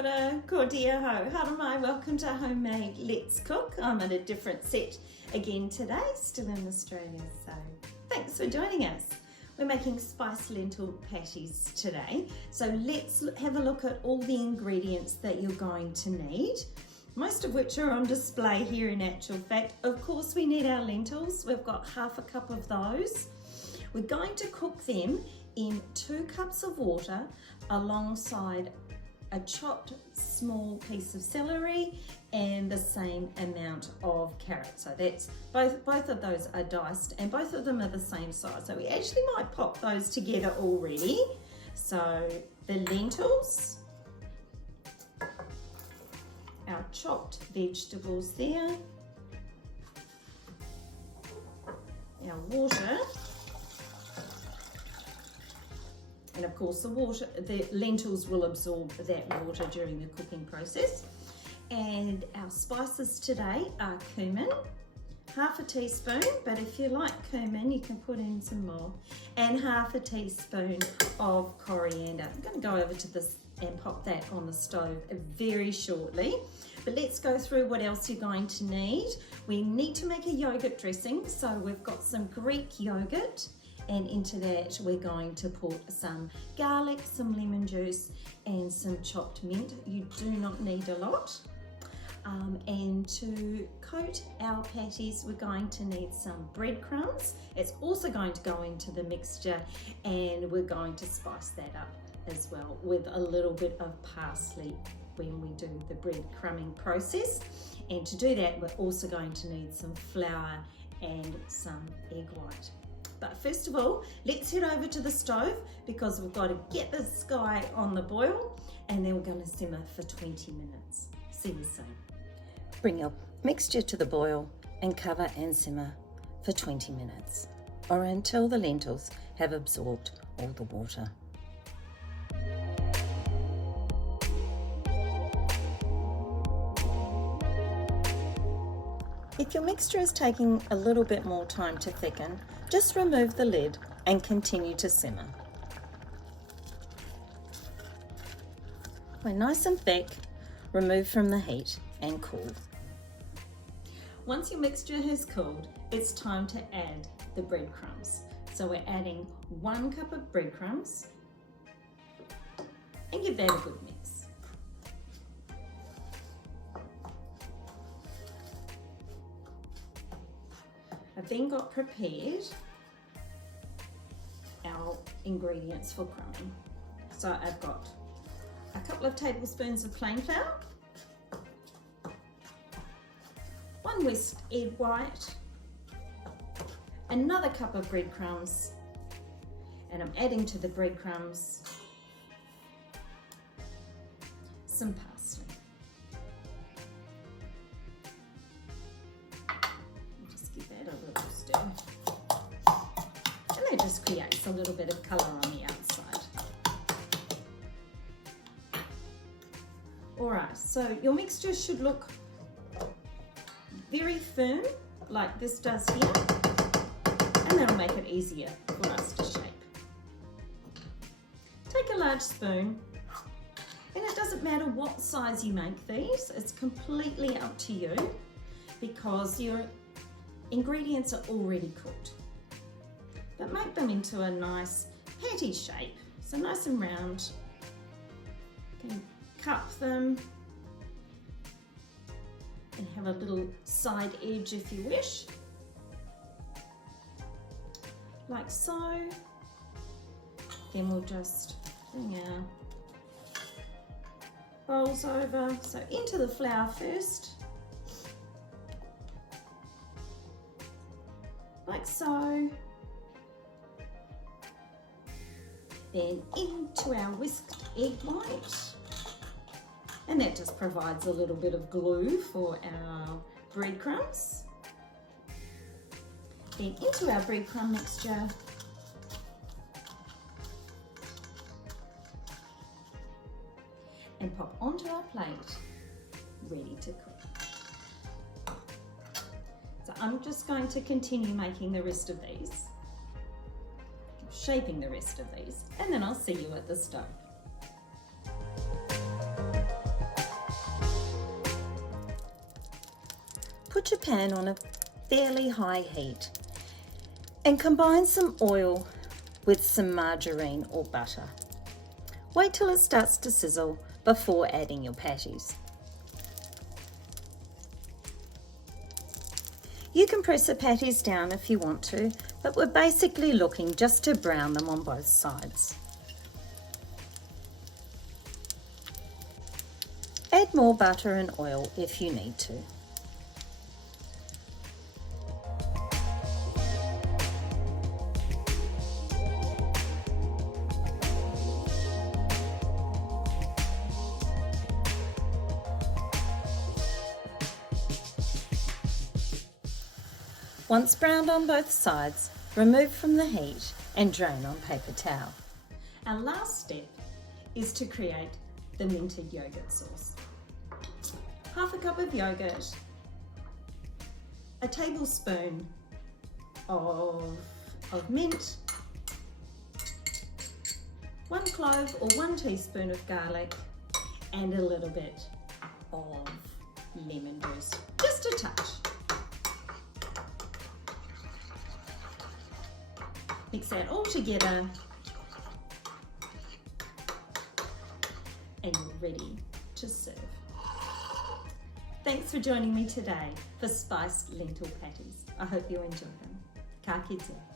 ora, ko dia ho, haramai, welcome to Homemade Let's Cook. I'm at a different set again today, still in Australia, so thanks for joining us. We're making spiced lentil patties today, so let's have a look at all the ingredients that you're going to need, most of which are on display here in actual fact. Of course, we need our lentils. We've got half a cup of those. We're going to cook them in 2 cups of water alongside a chopped small piece of celery and the same amount of carrots. So that's both of those are diced and both of them are the same size. So we actually might pop those together already. So the lentils, our chopped vegetables there, our water, and of course the lentils will absorb that water during the cooking process. And our spices today are cumin, half a teaspoon, but if you like cumin you can put in some more, and half a teaspoon of coriander. I'm going to go over to this and pop that on the stove very shortly. But let's go through what else you're going to need. We need to make a yogurt dressing, so we've got some Greek yogurt, and into that we're going to put some garlic, some lemon juice and some chopped mint. You do not need a lot. And to coat our patties we're going to need some breadcrumbs. It's also going to go into the mixture, and we're going to spice that up as well with a little bit of parsley when we do the breadcrumbing process. And to do that we're also going to need some flour and some egg white. But first of all, let's head over to the stove because we've got to get this guy on the boil, and then we're going to simmer for 20 minutes. See you soon. Bring your mixture to the boil and cover and simmer for 20 minutes or until the lentils have absorbed all the water. If your mixture is taking a little bit more time to thicken, just remove the lid and continue to simmer. When nice and thick, remove from the heat and cool. Once your mixture has cooled, it's time to add the breadcrumbs. So we're adding 1 cup of breadcrumbs and give that a good mix. I've then got prepared our ingredients for crumbing. So I've got a couple of tablespoons of plain flour, 1 whisked egg white, another cup of breadcrumbs, and I'm adding to the breadcrumbs some parsley. Just give that a little stir. And that just creates a little bit of colour on the outside. Alright, so your mixture should look very firm like this does here, and that'll make it easier for us to shape. Take a large spoon, and it doesn't matter what size you make these, it's completely up to you because your ingredients are already cooked. But make them into a nice patty shape, so nice and round. You can cup them and have a little side edge if you wish, like so. Then we'll just bring our bowls over, so into the flour first, like so, then into our whisked egg white. And that just provides a little bit of glue for our breadcrumbs. Then into our breadcrumb mixture, and pop onto our plate, ready to cook. So I'm just going to continue making the rest of these, shaping the rest of these, and then I'll see you at the stove. put your pan on a fairly high heat and combine some oil with some margarine or butter. Wait till it starts to sizzle before adding your patties. You can press the patties down if you want to, but we're basically looking just to brown them on both sides. Add more butter and oil if you need to. Once browned on both sides, remove from the heat and drain on paper towel. Our last step is to create the minted yogurt sauce. Half a cup of yogurt, a tablespoon of mint, 1 clove or 1 teaspoon of garlic, and a little bit of lemon juice, just a touch. Mix that all together and you're ready to serve. Thanks for joining me today for spiced lentil patties. I hope you enjoy them. Ka kite.